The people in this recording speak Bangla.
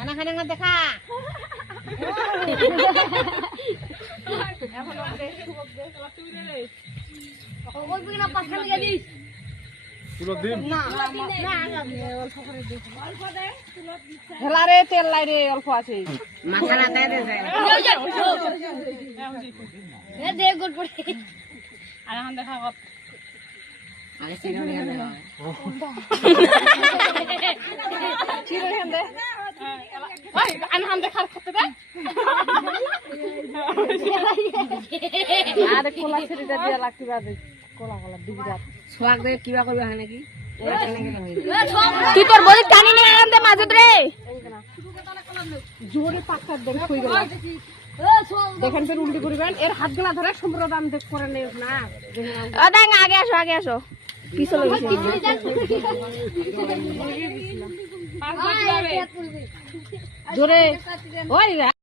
আনা খানা দেখা হেলারে তেল লাই রে অল্প আছে মাথা না দেয় দেখা কত আগে সিনেমা নিয়ে দে চিরো হেন দে ওই আনহাম দেখার করতে দে আরে কোলা ছেড়েটা দিয়া লাগতে বাদে কোলা কোলা বিগড়াত সোয়াগ দে কিবা করবে হয় নাকি তুই তোর বলি টানি নিয়ে আরাম দে মাঝে রে জোরে পাক্কার দেন কই গেল দেখেন ফের উল্টি করিবেন এর হাতগুলা ধরে সম্প্রদান দাম দেখ করে নেই না ও দেখ আগে আসো পিছলে জোরে ওই